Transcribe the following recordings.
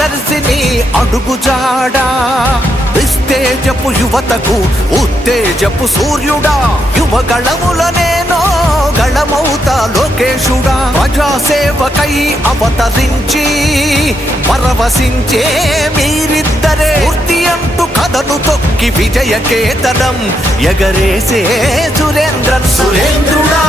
దర్శిని అడుగుజాడా విస్తేజపు యువతకు ఉత్తేజపు సూర్యుడా. యువగళముల నేను గళమౌత లోకేశుడా. ప్రజాసేవకై అవతరించి పరవశించే మీరిద్దరే. పూర్తి అంటూ కథను తొక్కి విజయ కేతనం ఎగరేసే సురేంద్రన్. సురేంద్రుడా.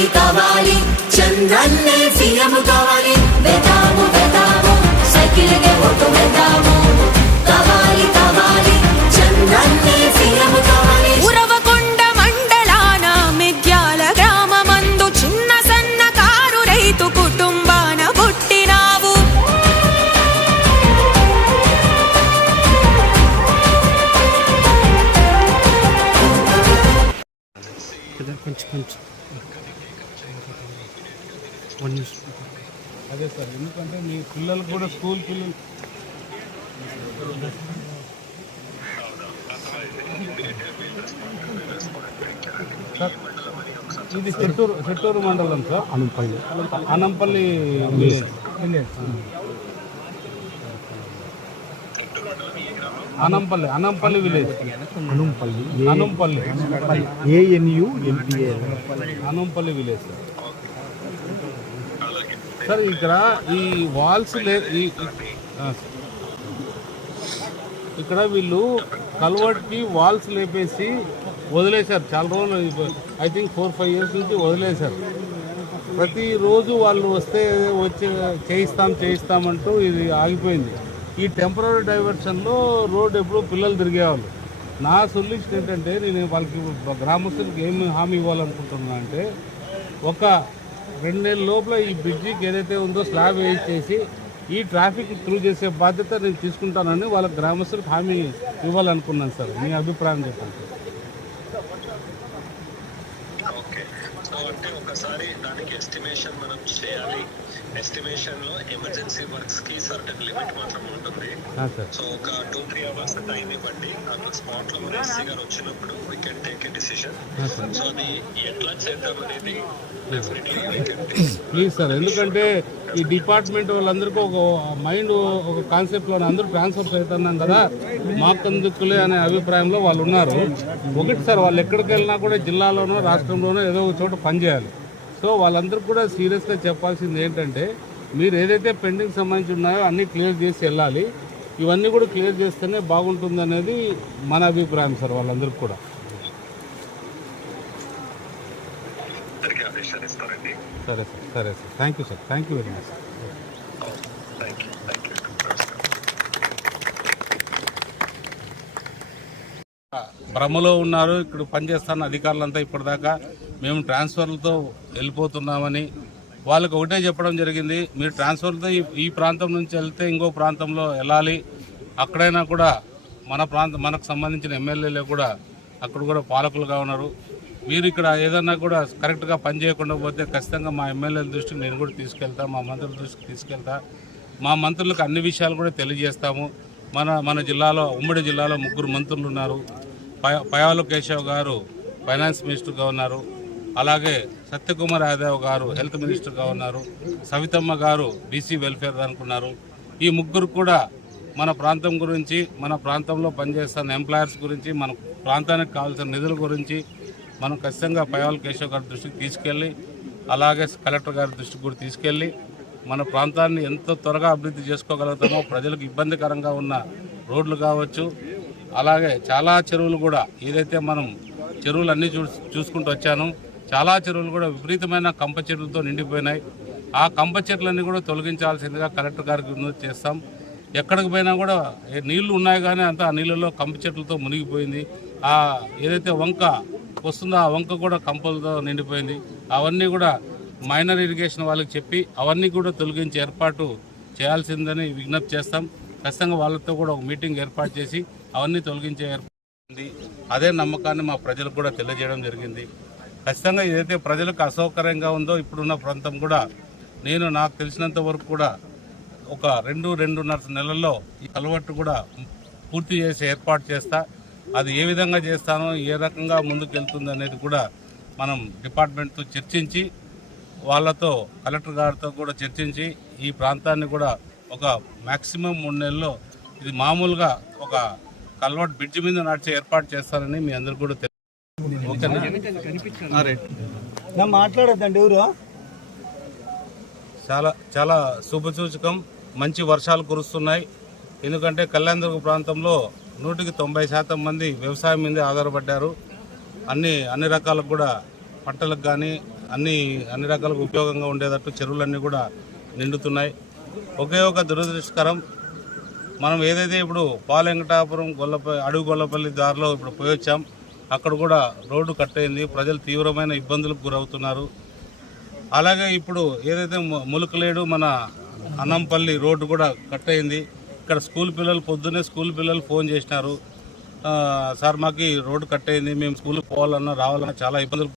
కావాలి కావాలి. చంద్రన్నే సీఎం కావాలి. వేద్దాము వేద్దాము సైకిల్కే ఓటు వేద్దాము కావాలి కావాలి. చంద్రన్నే సీఎం కావాలి. ఉరవకొండ మండలాన మిద్యాల గ్రామమందు చిన్న సన్న కారు రైతు కుటుంబాన పుట్టినావు. కొంచెం కొంచెం. అదే సార్ ఎందుకంటే మీ పిల్లలు కూడా స్కూల్ పిల్లలు సార్ ఇది చెట్టూరు చెట్టూరు మండలం sir. Anampalli Anampalli village. Anampalli Anampalli village. Anampalli. Anampalli. ANU LPA Anampalli village sir. Sir ఇక్కడ ఈ వాల్స్ లే ఈ ఇక్కడ వీళ్ళు కల్వర్ట్కి వాల్స్ లేపేసి వదిలేశారు. చాలా రోజులు I think four five years నుంచి వదిలేశారు. ప్రతిరోజు వాళ్ళు వస్తే వచ్చి చేయిస్తాం చేయిస్తామంటూ ఇది ఆగిపోయింది. ఈ టెంపరీ డైవర్షన్లో రోడ్ ఎప్పుడూ పిల్లలు తిరిగేవాళ్ళు. నా సొల్యూషన్ ఏంటంటే నేను వాళ్ళకి గ్రామస్తులకు ఏమి హామీ ఇవ్వాలనుకుంటున్నా అంటే ఒక రెండు నెలల లోపల ఈ బ్రిడ్జికి ఏదైతే ఉందో స్లాబ్ వేసేసి ఈ ట్రాఫిక్ త్రూ చేసే బాధ్యత నేను తీసుకుంటానని వాళ్ళ గ్రామస్తులకు హామీ ఇవ్వాలనుకున్నాను సార్. మీ అభిప్రాయం చెప్పండి. సార్ అంటే ఒకసారి దానికి ఎస్టిమేషన్ మనం చేయాలి. ఎస్టిమేషన్లో ఎమర్జెన్సీ వర్క్స్కి సర్టన్ లిమిట్ మాత్రం ఉంటుంది. సో ఒక టూ త్రీ అవర్స్ టైం ఇవ్వండి. స్పాట్లో ఎస్సీ గారు వచ్చినప్పుడు we can take decision so అది ఎట్లా చేద్దాం అనేది definitely we can please sir ఎందుకంటే ఈ డిపార్ట్మెంట్ వాళ్ళందరికీ ఒక మైండ్ ఒక కాన్సెప్ట్లో అందరూ ట్రాన్స్ఫర్స్ అవుతున్నాం కదా. మాకందుకులే అనే అభిప్రాయంలో వాళ్ళు ఉన్నారు. ఒకటి సార్ వాళ్ళు ఎక్కడికి వెళ్ళినా కూడా జిల్లాలోనో రాష్ట్రంలోనో ఏదో ఒక చోట పనిచేయాలి సో వాళ్ళందరికీ కూడా సీరియస్గా చెప్పాల్సింది ఏంటంటే మీరు ఏదైతే పెండింగ్ సంబంధించి ఉన్నాయో అన్నీ క్లియర్ చేసి వెళ్ళాలి. ఇవన్నీ కూడా క్లియర్ చేస్తేనే బాగుంటుంది అనేది మన అభిప్రాయం సార్ వాళ్ళందరికీ కూడా. ఇస్తారండి. సరే సార్ సరే sir. Thank you sir thank you very much sir thank you thank you భ్రమలో ఉన్నారు ఇక్కడ పనిచేస్తున్న అధికారులంతా ఇప్పటిదాకా మేము ట్రాన్స్ఫర్లతో వెళ్ళిపోతున్నామని వాళ్ళకి ఒకటే చెప్పడం జరిగింది. మీరు ట్రాన్స్ఫర్తో ఈ- ఈ ప్రాంతం నుంచి వెళ్తే ఇంకో ప్రాంతంలో వెళ్ళాలి. అక్కడైనా కూడా మన ప్రాంతం మనకు సంబంధించిన ఎమ్మెల్యేలే కూడా అక్కడ కూడా పాలకులుగా ఉన్నారు. మీరు ఇక్కడ ఏదన్నా కూడా కరెక్ట్గా పని చేయకుండా పోతే ఖచ్చితంగా మా ఎమ్మెల్యేల దృష్టికి నేను కూడా తీసుకెళ్తా మా మంత్రుల దృష్టికి తీసుకెళ్తా. మా మంత్రులకు అన్ని విషయాలు కూడా తెలియజేస్తాము. మన మన జిల్లాలో ఉమ్మడి జిల్లాలో ముగ్గురు మంత్రులు ఉన్నారు. పయాలు కేశవ్ గారు ఫైనాన్స్ మినిస్టర్గా ఉన్నారు. అలాగే సత్యకుమార్ యాదవ్ గారు హెల్త్ మినిస్టర్గా ఉన్నారు. సవితమ్మ గారు బీసీ వెల్ఫేర్ అనుకున్నారు. ఈ ముగ్గురు కూడా మన ప్రాంతం గురించి మన ప్రాంతంలో పనిచేస్తున్న ఎంప్లాయర్స్ గురించి మన ప్రాంతానికి కావాల్సిన నిధుల గురించి మనం ఖచ్చితంగా పైవాల్ కేశవ్ గారి దృష్టికి తీసుకెళ్ళి అలాగే కలెక్టర్ గారి దృష్టికి కూడా తీసుకెళ్ళి మన ప్రాంతాన్ని ఎంత త్వరగా అభివృద్ధి చేసుకోగలుగుతామో ప్రజలకు ఇబ్బందికరంగా ఉన్న రోడ్లు కావచ్చు అలాగే చాలా చెరువులు కూడా ఏదైతే మనం చెరువులు అన్నీ చూ చూసుకుంటూ వచ్చాను చాలా చెరువులు కూడా విపరీతమైన కంప చెట్లతో నిండిపోయినాయి. ఆ కంప చెట్లన్నీ కూడా తొలగించాల్సిందిగా కలెక్టర్ గారికి చేస్తాం. ఎక్కడికి పోయినా కూడా ఏ నీళ్ళు ఉన్నాయి కానీ అంతా ఆ నీళ్ళలో కంప చెట్లతో మునిగిపోయింది. ఆ ఏదైతే వంక వస్తుందో ఆ వంక కూడా కంపలతో నిండిపోయింది. అవన్నీ కూడా మైనర్ ఇరిగేషన్ వాళ్ళకి చెప్పి అవన్నీ కూడా తొలగించి ఏర్పాటు చేయాల్సిందని విజ్ఞప్తి చేస్తాం. ఖచ్చితంగా వాళ్ళతో కూడా ఒక మీటింగ్ ఏర్పాటు చేసి అవన్నీ తొలగించే ఏర్పాటు అదే నమ్మకాన్ని మా ప్రజలకు కూడా తెలియజేయడం జరిగింది. ఖచ్చితంగా ఏదైతే ప్రజలకు అసౌకర్యంగా ఉందో ఇప్పుడున్న ప్రాంతం కూడా నేను నాకు తెలిసినంత వరకు కూడా ఒక రెండు రెండున్నర నెలల్లో ఈ అలవాటు కూడా పూర్తి చేసి ఏర్పాటు చేస్తా. అది ఏ విధంగా చేస్తానో ఏ రకంగా ముందుకు వెళ్తుంది అనేది కూడా మనం డిపార్ట్మెంట్తో చర్చించి వాళ్ళతో కలెక్టర్ గారితో కూడా చర్చించి ఈ ప్రాంతాన్ని కూడా ఒక మాక్సిమం మూడు నెలల్లో ఇది మామూలుగా ఒక కల్వర్ట్ బ్రిడ్జ్ మీద నడిచే ఏర్పాటు చేస్తారని మీ అందరు కూడా తెలుసు ఓకేనా? మాట్లాడద్దండి ఎవరు? చాలా చాలా శుభసూచకం. మంచి వర్షాలు కురుస్తున్నాయి. ఎందుకంటే కళ్యాణదుర్గ ప్రాంతంలో నూటికి తొంభై శాతం మంది వ్యవసాయం మీదే ఆధారపడ్డారు. అన్ని అన్ని రకాలకు కూడా పంటలకు కానీ అన్ని అన్ని రకాలకు ఉపయోగంగా ఉండేటట్టు చెరువులన్నీ కూడా నిండుతున్నాయి. ఒకే ఒక దురదృష్టకరం మనం ఏదైతే ఇప్పుడు పాలెంకటాపురం గొల్లపల్లి అడుగు గొల్లపల్లి దారిలో ఇప్పుడు పోయి వచ్చాం అక్కడ కూడా రోడ్డు కట్టయింది ప్రజలు తీవ్రమైన ఇబ్బందులకు గురవుతున్నారు. అలాగే ఇప్పుడు ఏదైతే ములుకలేడు మన అన్నంపల్లి రోడ్డు కూడా కట్ అయింది. ఇక్కడ స్కూల్ పిల్లలు పొద్దున్నే స్కూల్ పిల్లలు ఫోన్ చేసినారు. సార్ మాకు ఈ రోడ్డు కట్ అయింది మేము స్కూల్కి పోవాలన్నా రావాలన్నా చాలా ఇబ్బందులు